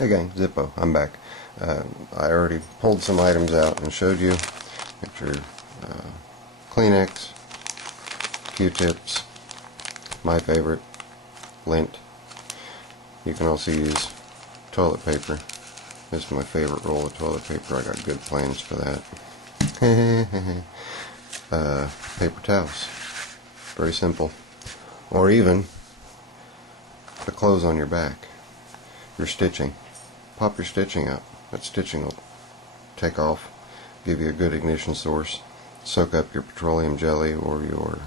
Hey gang, Zippo, I'm back. I already pulled some items out and showed you. Get your Kleenex, Q-tips, my favorite, lint. You can also use toilet paper. This is my favorite roll of toilet paper. I got good plans for that. Paper towels. Very simple. Or even the clothes on your back. Your stitching. Pop your stitching out. That stitching will take off, give you a good ignition source, soak up your petroleum jelly or your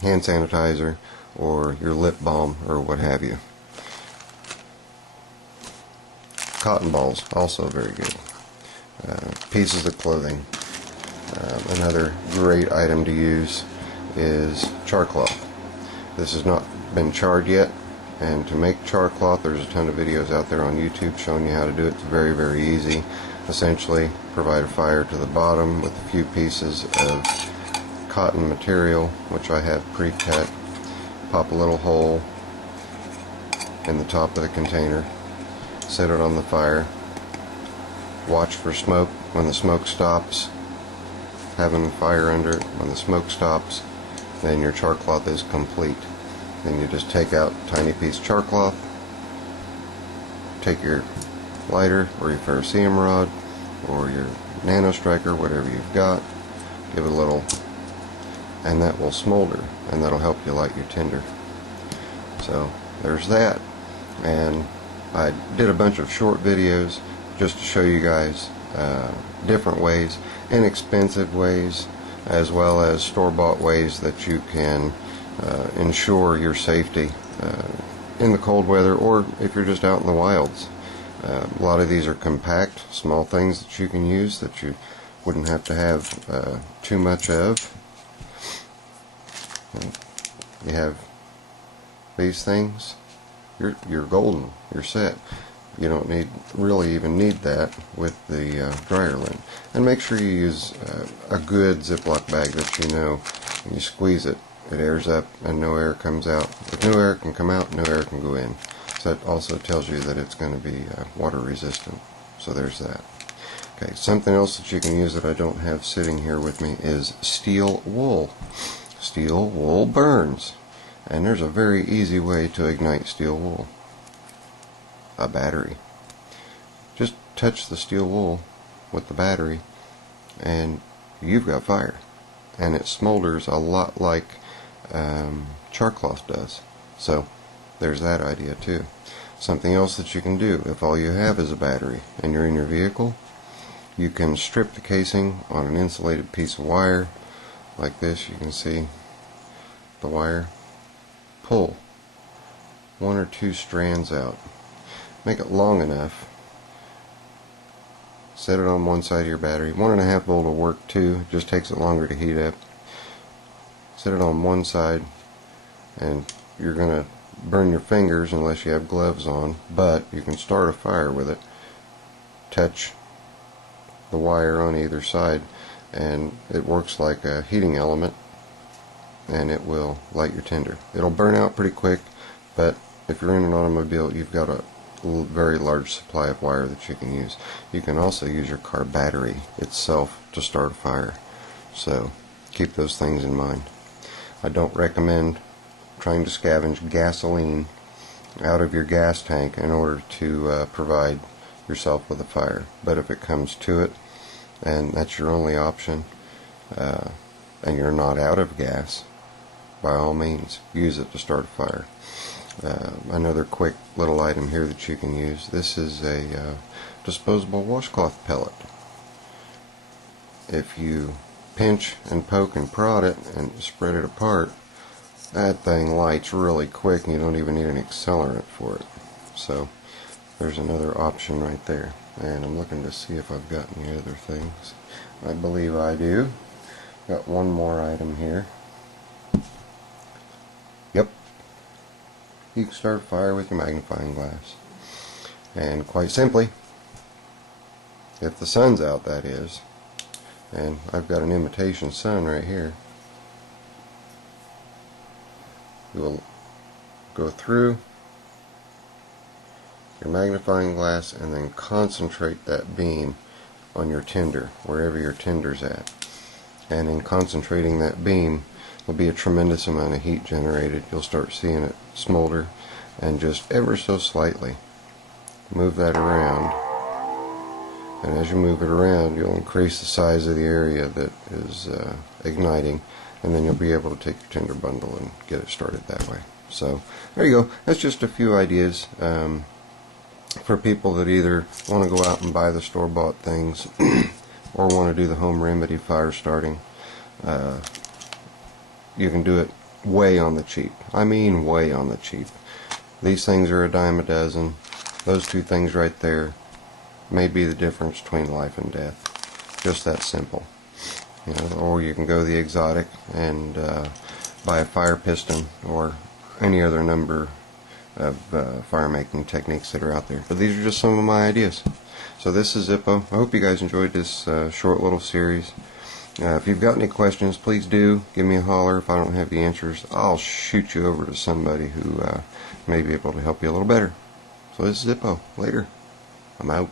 hand sanitizer or your lip balm or what have you. Cotton balls, also very good. Pieces of clothing. Another great item to use is char cloth. This has not been charred yet, and to make char cloth there's a ton of videos out there on YouTube showing you how to do it. It's very, very easy. Essentially, provide a fire to the bottom with a few pieces of cotton material, which I have pre-cut. Pop a little hole in the top of the container, set it on the fire, watch for smoke. When the smoke stops, having fire under it, when the smoke stops, then your char cloth is complete. Then you just take out a tiny piece of char cloth, take your lighter or your ferrocerium rod or your nano striker, whatever you've got, give it a little, and that will smolder, and that'll help you light your tinder. So there's that. And I did a bunch of short videos just to show you guys different ways, inexpensive ways, as well as store-bought ways that you can ensure your safety in the cold weather, or if you're just out in the wilds. A lot of these are compact, small things that you can use that you wouldn't have to have too much of. And you have these things, you're golden, you're set. You don't really even need that with the dryer lint. And make sure you use a good Ziploc bag that you know when you squeeze it, it airs up and no air comes out. If no air can come out, no air can go in. So that also tells you that it's going to be water resistant. So there's that. Okay, something else that you can use that I don't have sitting here with me is steel wool. Steel wool burns. And there's a very easy way to ignite steel wool. A battery. Just touch the steel wool with the battery and you've got fire, and it smolders a lot like char cloth does. So there's that idea too. Something else that you can do, if all you have is a battery and you're in your vehicle, you can strip the casing on an insulated piece of wire like this. You can see the wire. Pull one or two strands out. Make it long enough. Set it on one side of your battery. 1.5 volt will work too. It just takes it longer to heat up. Set it on one side, and you're going to burn your fingers unless you have gloves on, but you can start a fire with it. Touch the wire on either side, and it works like a heating element, and it will light your tinder. It'll burn out pretty quick, but if you're in an automobile, you've got a very large supply of wire that you can use. You can also use your car battery itself to start a fire. So keep those things in mind. I don't recommend trying to scavenge gasoline out of your gas tank in order to provide yourself with a fire. But if it comes to it, and that's your only option, and you're not out of gas, by all means, use it to start a fire. Another quick little item here that you can use. This is a disposable washcloth pellet. If you pinch and poke and prod it and spread it apart, that thing lights really quick and you don't even need an accelerant for it. So there's another option right there. And I'm looking to see if I've got any other things. I believe I do. Got one more item here. Yep. You can start a fire with your magnifying glass. And quite simply, if the sun's out, that is, and I've got an imitation sun right here, You will go through your magnifying glass and then concentrate that beam on your tinder, wherever your tinder's at. And in concentrating that beam, there'll be a tremendous amount of heat generated. You'll start seeing it smolder, and just ever so slightly move that around. And as you move it around, you'll increase the size of the area that is igniting, and then you'll be able to take your tinder bundle and get it started that way. So there you go. That's just a few ideas for people that either want to go out and buy the store-bought things or want to do the home remedy fire starting. You can do it way on the cheap. I mean way on the cheap. These things are a dime a dozen. Those two things right there may be the difference between life and death. Just that simple. You know, or you can go the exotic and buy a fire piston or any other number of fire making techniques that are out there. But these are just some of my ideas. So this is Zippo. I hope you guys enjoyed this short little series. If you've got any questions, please do give me a holler. If I don't have the answers, I'll shoot you over to somebody who may be able to help you a little better. So this is Zippo. Later. I'm out.